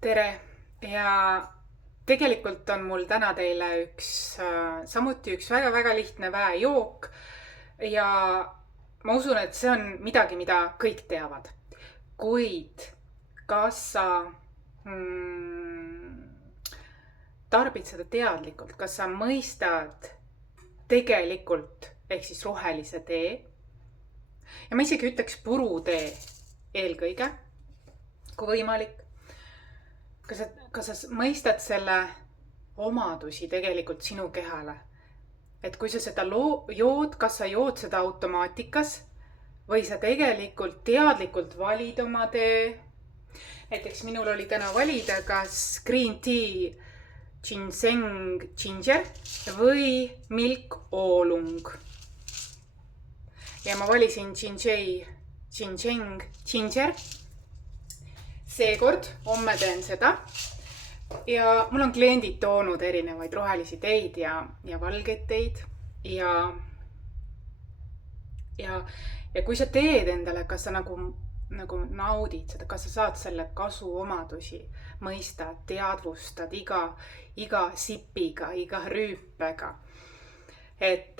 Tere ja tegelikult on mul täna teile samuti üks väga-väga lihtne väejook ja ma usun, et see on midagi, mida kõik teavad. Kuid kas sa mm, tarbid seda teadlikult, kas sa mõistad tegelikult ehk siis rohelise tee ja ma isegi ütleks purutee eelkõige, kui võimalik. Kas sa mõistad selle omadusi tegelikult sinu kehale? Et kui sa seda jood, kas sa jood seda automaatikas või sa tegelikult teadlikult valid oma tee? Näiteks minul oli täna valida, kas green tea, ginseng, ginger või milk oolung. Ja ma valisin ginseng, ginger. Seekord, homme teen seda ja mul on kliendid toonud erinevaid rohelisi teid ja valgeid teid ja kui sa teed endale, kas sa nagu naudid seda, kas sa saad selle kasu omadusi, mõistad, teadvustad iga sipiga, iga rüüpega. Et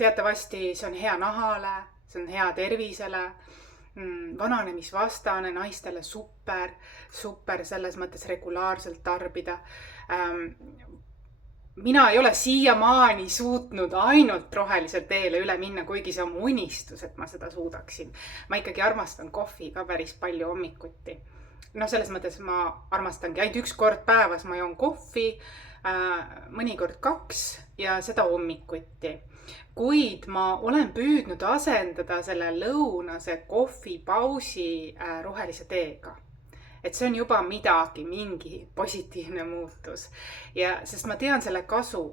teatavasti see on hea nahale, see on hea tervisele, vananemisvastane, naistele super selles mõttes regulaarselt tarbida. Mina ei ole siiamaani suutnud ainult rohelisele teele üle minna, kuigi see on mu unistus, et ma seda suudaksin. Ma ikkagi armastan kohvi ka päris palju hommikuti. No selles mõttes ma armastangi ainult üks kord päevas ma joon kohvi, mõnikord 2 ja seda hommikuti. Kuid ma olen püüdnud asendada selle lõunase kohvipausi rohelise teega. Et see on juba midagi, mingi positiivne muutus. Ja sest ma tean selle kasu.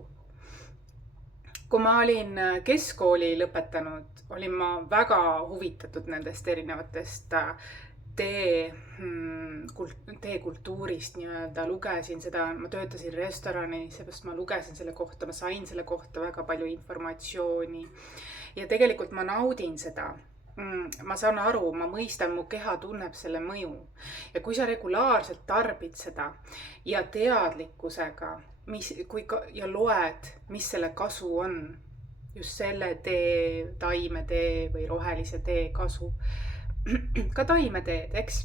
Kui ma olin keskkooli lõpetanud, olin ma väga huvitatud nendest erinevatest teekultuurist nii-öelda, lugesin seda, ma töötasin restoranis, seepärast ma lugesin selle kohta, ma sain selle kohta väga palju informatsiooni ja tegelikult ma naudin seda. Ma saan aru, ma mõistan, mu keha tunneb selle mõju ja kui sa regulaarselt tarbid seda ja teadlikkusega ja loed, mis selle kasu on, just selle tee, taimetee või rohelise tee kasu, ka taimeteed, eks,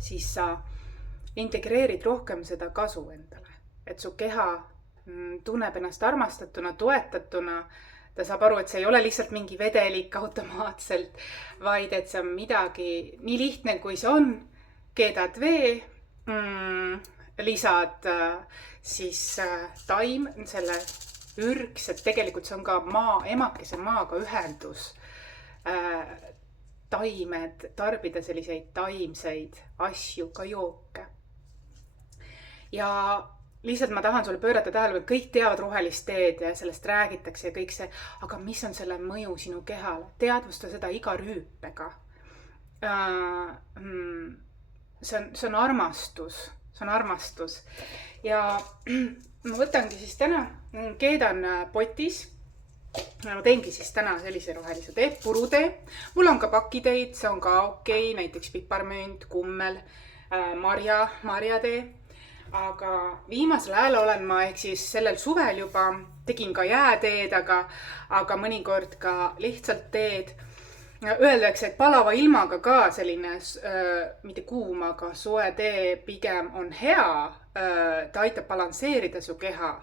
siis sa integreerid rohkem seda kasu endale, et su keha tunneb ennast armastatuna, toetatuna, ta saab aru, et see ei ole lihtsalt mingi vedelik automaatselt, vaid et see on midagi nii lihtne, kui see on, keedad vee, lisad siis taim, selle ürgs, et tegelikult see on ka emakese maaga ühendus, taimed, tarbida selliseid taimseid asju, ka jooke. Ja lihtsalt ma tahan sulle pöörata tähelepanu, et kõik teavad rohelist teed ja sellest räägitakse ja kõik see, aga mis on selle mõju sinu kehale? Teadvusta seda iga rüüpega. See on armastus, ja ma võtangi siis täna, keedan potis. Ma teengi siis täna sellise rohelise tee, purutee. Mul on ka pakiteid, see on ka okei, näiteks piparmünt, kummel, marjatee. Aga viimasel ajal olen ma ehk siis sellel suvel juba tegin ka jääteed, aga mõnikord ka lihtsalt teed. Öeldakse, et palava ilmaga ka selline, mitte kuum, aga soe tee pigem on hea, ta aitab balansseerida su keha.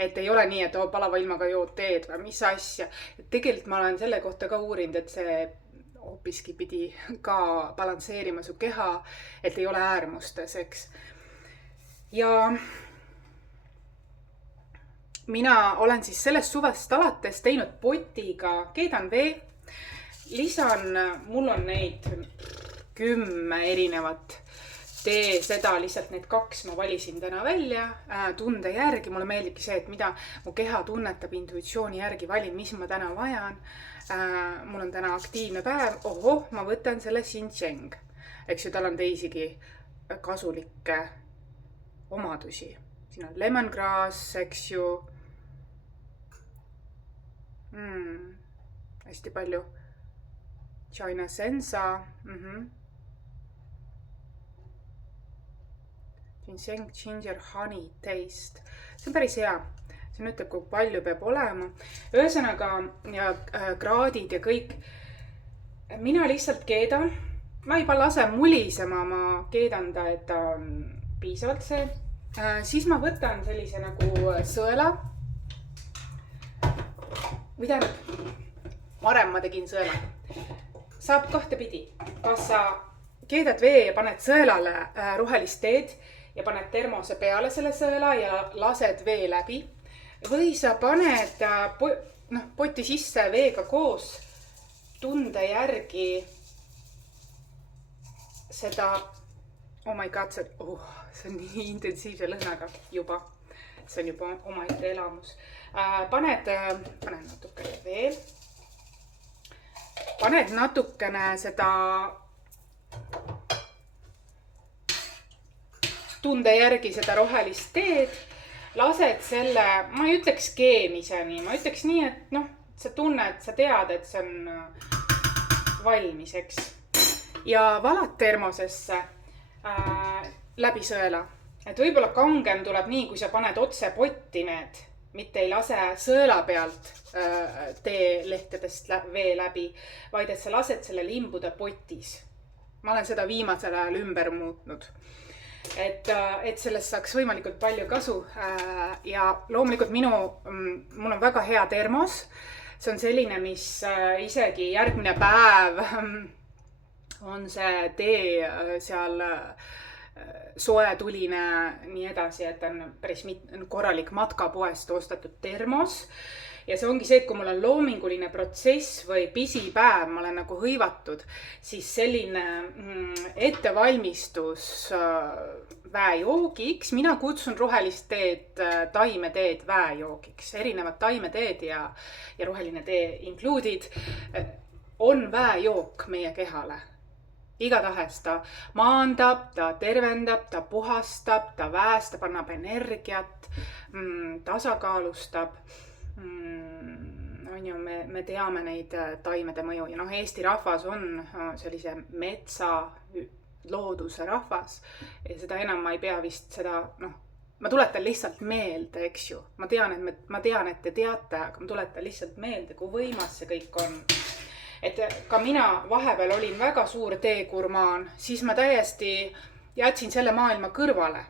Et ei ole nii, et palava ilmaga jood teed või mis asja. Et tegelikult ma olen selle kohta ka uurinud, et see hoopiski pidi ka balansseerima su keha, et ei ole äärmustes, eks. Ja mina olen siis sellest suvest alates teinud potiga, keedan vee, lisan, mul on neid 10 erinevat tee seda, lihtsalt need 2 ma valisin täna välja, tunde järgi, mulle meeldibki see, et mida mu keha tunnetab intuitsiooni järgi, valin, mis ma täna vajan. Mul on täna aktiivne päev, ma võtan selle ginseng, eks ju, tal on teisigi kasulikke omadusi. Siin on lemongrass, eks ju, hästi palju China sensa, ginger honey taste. See on päris hea. See ütleb, kui palju peab olema. Ühesõnaga, ja kraadid ja kõik. Mina lihtsalt keedan. Ma juba lase mulisema, ma keedan ta, et ta on piisavalt see. Siis ma võtan sellise nagu sõela. Või tähendab, varem ma tegin sõela. Saab kahte pidi. Kas sa keedad vee ja paned sõelale rohelist teed ja paned termose peale selle sõela ja lased vee läbi. Või sa paned poti sisse veega koos tunde järgi seda, oh my god, see on nii intensiivse lõhnaga juba. See on juba omaette elamus. Paned natukene veel. Paned natukene seda tunde järgi seda rohelist teed. Lased selle, ma ei ütleks keemiseni, ma ütleks nii, et sa tunned, sa tead, et see on valmis, eks. Ja valad termosesse läbi sõela. Et võib-olla kangem tuleb nii, kui sa paned otse potti need, mitte ei lase sõela pealt teelehtedest vee läbi, vaid et sa lased selle limbuda potis. Ma olen seda viimasel ajal ümber muutnud. Et sellest saaks võimalikult palju kasu. Ja loomulikult mul on väga hea termos. See on selline, mis isegi järgmine päev on see tee seal soetuline nii edasi, et on päris korralik matkapoest ostetud termos. Ja see ongi see, et kui mul on loominguline protsess või pisipäev, ma olen nagu hõivatud, siis selline ettevalmistus väejoogiks, mina kutsun rohelist teed, taimeteed väejoogiks, erinevad taimeteed ja roheline tee included on väejook meie kehale. Igatahes ta maandab, ta tervendab, ta puhastab, ta väestab, annab energiat, tasakaalustab. Me teame neid taimede mõju ja Eesti rahvas on sellise metsa looduse rahvas ja seda enam ma ei pea vist seda, ma tuletan lihtsalt meelde, eks ju. Ma tean, et te teate, aga ma tuletan lihtsalt meelde, kui võimas see kõik on. Et ka mina vahepeal olin väga suur teegurmaan, siis ma täiesti jätsin selle maailma kõrvale.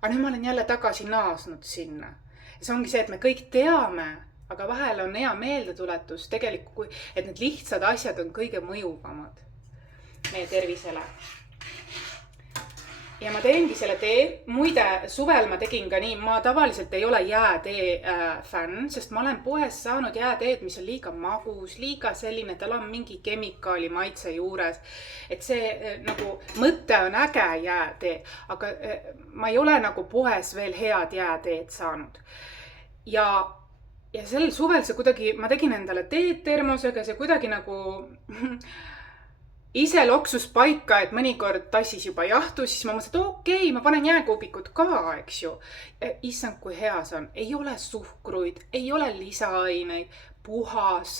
Aga nüüd ma olen jälle tagasi naasnud sinna. Ja see ongi see, et me kõik teame, aga vahel on hea meeldetuletus tegelikult, et need lihtsad asjad on kõige mõjuvamad meie tervisele. Ja ma teengi selle tee. Muide, suvel ma tegin ka nii, ma tavaliselt ei ole jäätee fänn, sest ma olen poes saanud jääteed, mis on liiga magus, liiga selline, tal on mingi kemikaali maitse juures. Et see nagu mõte on äge jäätee, aga ma ei ole nagu poes veel head jääteed saanud. Ja sel suvel see kuidagi, ma tegin endale teed termosega, see kuidagi nagu ise loksus paika, et mõnikord tassis juba jahtu, siis ma mõtlesin, et okei, ma panen jääkuubikud ka, eks ju. Issand, kui hea see on. Ei ole suhkruid, ei ole lisaaineid, puhas,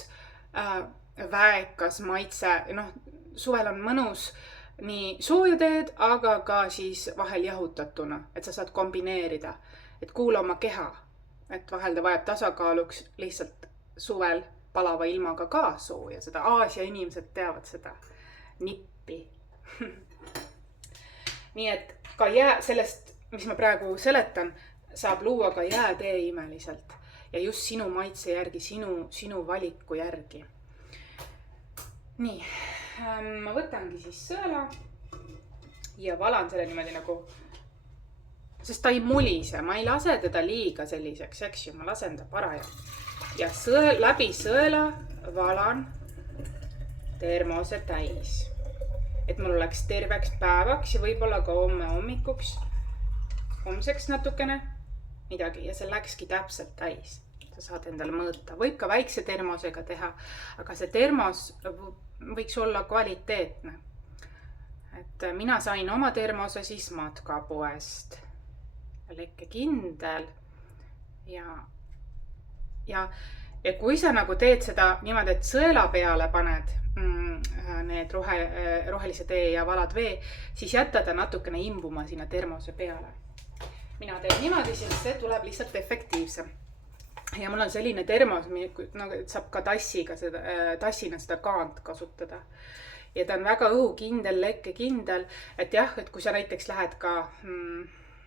väekas maitse. Suvel on mõnus nii soojateed, aga ka siis vahel jahutatuna, et sa saad kombineerida. Et kuula oma keha, et vahel ta vajab tasakaaluks lihtsalt suvel palava ilmaga ka sooja. Seda Aasia inimesed teavad seda. Nippi. Nii et ka sellest, mis ma praegu seletan, saab luua ka jäätee imeliselt ja just sinu maitse järgi, sinu valiku järgi. Nii, ma võtangi siis sõela ja valan selle niimoodi nagu, sest ta ei mulise, ma ei lase teda liiga selliseks, eks ju, ma lasen ta parajalt. Ja läbi sõela valan termose täis. Et mul oleks terveks päevaks ja võib-olla ka homme hommikuks, homseks natukene midagi ja see läkski täpselt täis. Sa saad endale mõõta. Võib ka väikse termosega teha, aga see termos võiks olla kvaliteetne. Et mina sain oma termose siis matkapoest. Lekke kindel ja kui sa nagu teed seda niimoodi, et sõela peale paned need rohelise tee ja valad vee, siis jätta ta natukene imbuma sinna termose peale. mina teen niimoodi, siis see tuleb lihtsalt efektiivsem. Ja mul on selline termos, nagu saab ka tassina seda kaant kasutada. Ja ta on väga õhukindel, lekkekindel, et jah, et kui sa näiteks lähed ka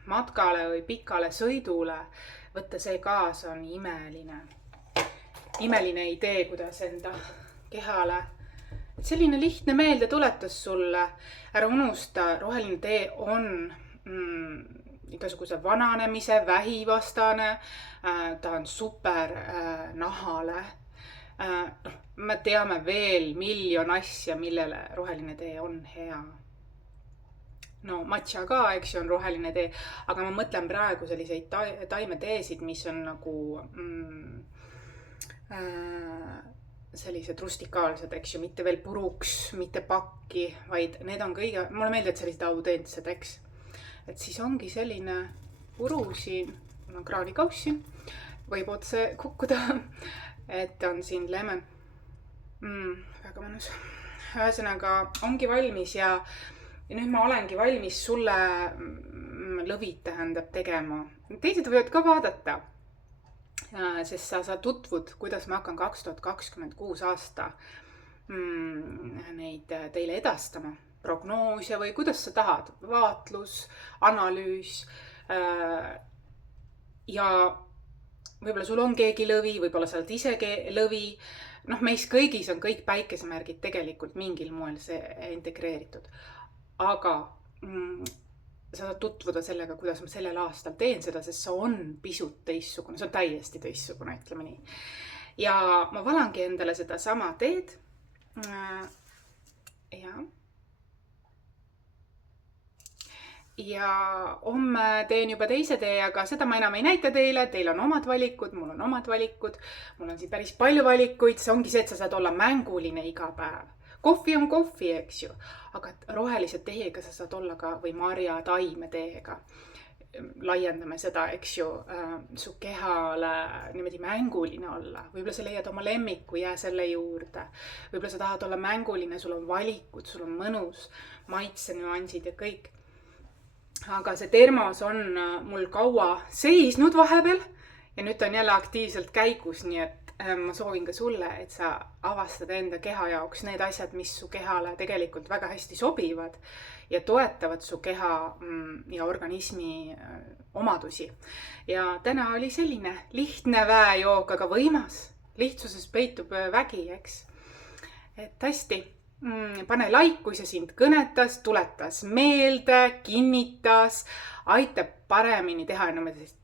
matkale või pikale sõidule, võtta see kaasa on imeline idee, kuidas enda kehale. Et selline lihtne meeldetuletus sulle, ära unusta, roheline tee on igasuguse vananemise, vähivastane, ta on super nahale. Me teame veel miljon asja, millele roheline tee on hea. No matša ka, eks ju, on roheline tee, aga ma mõtlen praegu selliseid taimeteesid, mis on nagu sellised rustikaalsed, eks ju, mitte veel puruks, mitte pakki, vaid need on kõige, mulle meeldivad sellised autentsed, eks. Et siis ongi selline puru siin, mul on kraanikauss siin, võib otse kukkuda, et on siin lemon. Väga mõnus. Ühesõnaga, ongi valmis ja nüüd ma olengi valmis sulle lõvid tähendab tegema. Teised võivad ka vaadata, sest sa tutvud, kuidas ma hakkan 2026 aasta neid teile edastama. Prognoos või kuidas sa tahad, vaatlus, analüüs ja võib-olla sul on keegi lõvi, võib-olla sa oled isegi lõvi. Meis kõigis on kõik päikesemärgid tegelikult mingil moel see integreeritud. Aga sa saad tutvuda sellega, kuidas ma sellel aastal teen seda, sest see on pisut teistsugune, see on täiesti teistsugune, ütleme nii. Ja ma valangi endale seda sama teed. Ja homme teen juba teise tee, aga seda ma enam ei näita teile, teil on omad valikud, mul on omad valikud, mul on siin päris palju valikuid, see ongi see, et sa saad olla mänguline iga päev. Kohvi on kohvi, eks ju, aga rohelise teega sa saad olla ka või marja taime teega. Laiendame seda, eks ju, su kehale niimoodi mänguline olla. Võib-olla sa leiad oma lemmiku, jää selle juurde. Võib-olla sa tahad olla mänguline, sul on valikud, sul on mõnus, maitse nüansid ja kõik. Aga see termos on mul kaua seisnud vahepeal ja nüüd on jälle aktiivselt käigus, nii et ma soovin ka sulle, et sa avastad enda keha jaoks need asjad, mis su kehale tegelikult väga hästi sobivad ja toetavad su keha ja organismi omadusi. Ja täna oli selline lihtne väejook, aga võimas. Lihtsuses peitub vägi, eks. Et hästi. Pane like, kui see sind kõnetas, tuletas meelde, kinnitas, aitab paremini teha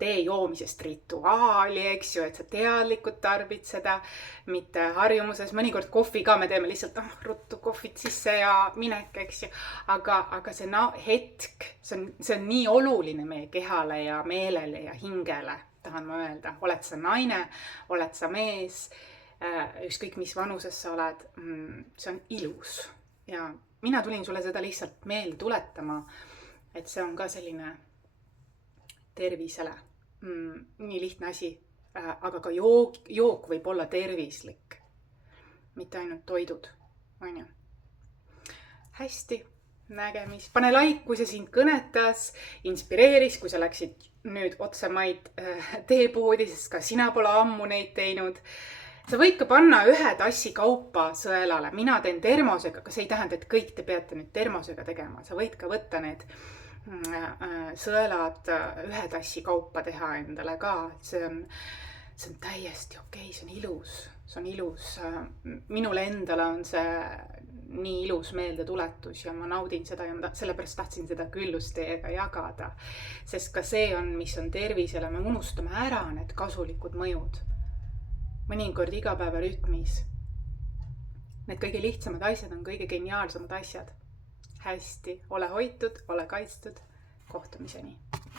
tee joomisest rituaali, eks ju, et sa teadlikult tarbid seda, mitte harjumuses. Mõnikord kohvi ka me teeme lihtsalt ruttu kohvit sisse ja minek, eks ju. Aga see hetk, see on nii oluline meie kehale ja meelele ja hingele, tahan ma öelda. Oled sa naine, oled sa mees, ükskõik mis vanuses sa oled, see on ilus. Ja mina tulin sulle seda lihtsalt meelde tuletama, et see on ka selline tervisele nii lihtne asi, aga ka jook võib olla tervislik, mitte ainult toidud, on ju. Hästi, nägemist. Pane like, kui see sind kõnetas, inspireeris, kui sa läksid nüüd otsemaid teepoodi, sest ka sina pole ammu neid teinud. Sa võid ka panna ühe tassi kaupa sõelale. Mina teen termosega, aga see ei tähenda, et kõik te peate nüüd termosega tegema. Sa võid ka võtta need sõelad ühe tassi kaupa teha endale ka. See on täiesti okei, see on ilus. See on ilus. Minule endale on see nii ilus meeldetuletus ja ma naudin seda ja sellepärast tahtsin seda küllust teiega jagada. Sest ka see on, mis on tervisele. Me unustame ära need kasulikud mõjud. Mõnikord igapäevarütmis. Need kõige lihtsamad asjad on kõige geniaalsemad asjad. Hästi, ole hoitud, ole kaitstud. Kohtumiseni.